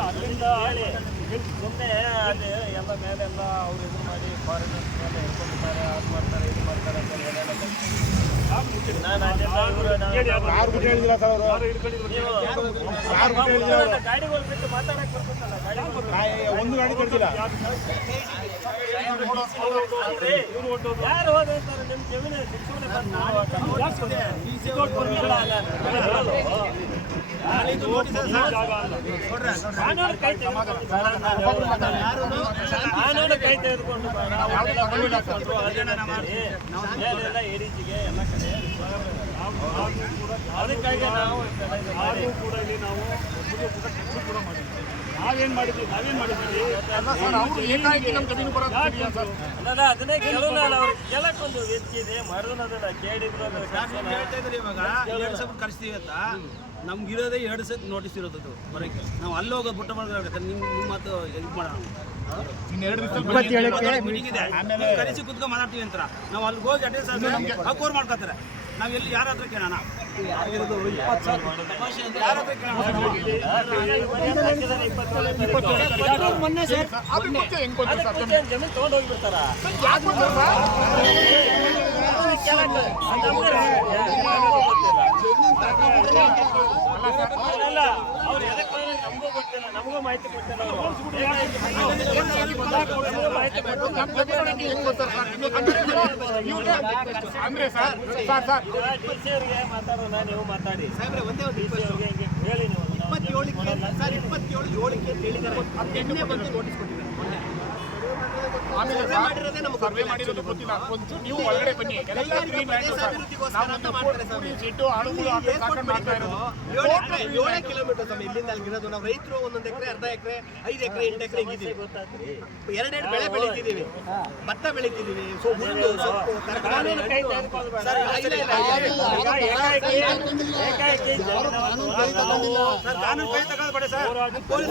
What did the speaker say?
ಅಲ್ಲಿಂದ ಸುಮ್ಮನೆ ಅದು ಎಲ್ಲ ಮೇಲೆಲ್ಲ ಅವ್ರು ಇದು ಮಾಡಿ ಫಾರಿನರ್ಸ್ ಮೇಲೆ ಹೇಳ್ಕೊಂಡಿದ್ದಾರೆ ಅದು ಮಾಡ್ತಾರೆ ಇದು ಮಾಡ್ತಾರೆ ಅಂತ ಗಾಡಿಗಳು ಬಿಟ್ಟು ಮಾತಾಡಕ್ಕೆ ಬರ್ತಲ್ಲ ಒಂದು ಗಾಡಿ ಕೊಡ್ತಿಲ್ಲ ಯಾರು ಹೋದಂತಾರೆ ನಿಮ್ಮ ಜಮೀನು ಕಾನೂನು ಕೈ ತೆಗೆದುಕೊಂಡು ಮೇಲೆಲ್ಲ ಎಡಿಜಿಗೆ ಎಲ್ಲ ಕಡೆ ಅದಕ್ಕಾಗಿ ನಾವು ಕೂಡ ಇಲ್ಲಿ ನಾವು ನಾವೇನ್ ಮಾಡಿದ್ವಿ ಅದನ್ನೇ ಕೆಲವಲ್ಲ ಅವ್ರು ಕೆಲಕ್ಕೊಂದು ಹೆಚ್ಚಿದೆ ಮರದಲ್ಲ ಕೇಳಿದ್ರು ಇವಾಗ ಕರೆಸ್ತೀವಿ ಅಂತ ನಮ್ಗಿರೋದೇ 2 ಸತಿ ನೋಟಿಸ್ ಇರೋದು ಬರೋಕ್ಕೆ ನಾವು ಅಲ್ಲಿ ಹೋಗೋದು ಬಿಟ್ಟು ಮಾಡೋದು ನಿಮ್ಮ ಮಾತು ಇದು ಮಾಡೋಣ ಮೀಟಿಂಗ್ ಇದೆ ಕರೆಸಿ ಕುತ್ಕೊಂಡು ಮಾತಾಡ್ತೀವಿ ಅಂತ ನಾವು ಅಲ್ಲಿಗೆ ಹೋಗಿ ಅಟೆಂಡೆನ್ಸ್ ಅಕೋರ್ ಮಾಡ್ಕೊತಾರೆ ನಾವು ಎಲ್ಲಿ ಯಾರ ಹತ್ರ ಕೇಳೋಣ ಜಮೀನು ತಗೊಂಡು ಹೋಗ್ಬಿಡ್ತಾರ ಅವ್ರು ಎದಕ್ಕೆ ನಮಗೂ ಗೊತ್ತಿಲ್ಲ ನಮಗೂ ಮಾಹಿತಿ ಕೊಡ್ತಾರೆ ಅಂದ್ರೆ ಡಿ ಸಿ ಅವರಿಗೆ ಮಾತಾಡೋಣ ನೀವು ಮಾತಾಡಿ ಡಿ ಸಿ ಅವ್ರಿಗೆ ಹಿಂಗೆ ಹೇಳಿ ನೀವು 27 ಹೇಳಿದ್ದಾರೆ ಬಂದು ನೋಟಿಸ್ ಕೊಟ್ಟಿದ್ದಾರೆ ಸರ್ವೆ ಮಾಡಿರೋದು ಗೊತ್ತಿಲ್ಲ ಕೊಂಚ ನೀವು ಒಳಗಡೆ ಬನ್ನಿ ಎಲ್ಲ ಕಿಲೋಮೀಟರ್ ಇಲ್ಲಿಂದ ಅಲ್ಲಿರೋದು ನಾವು ರೈತರು 1 ಎಕರೆ ಅರ್ಧ ಎಕರೆ 5 ಎಕರೆ 8 ಎಕರೆ ಇದ್ದೀವಿ 2 ಬೆಳೆ ಬೆಳಿತಿದ್ದೀವಿ ಭತ್ತ ಬೆಳಿತಿದ್ದೀವಿ ಕಾನೂನು ಕೈ ತಗೊಳ್ಬೇಡಿ ಸರ್ ಪೊಲೀಸ್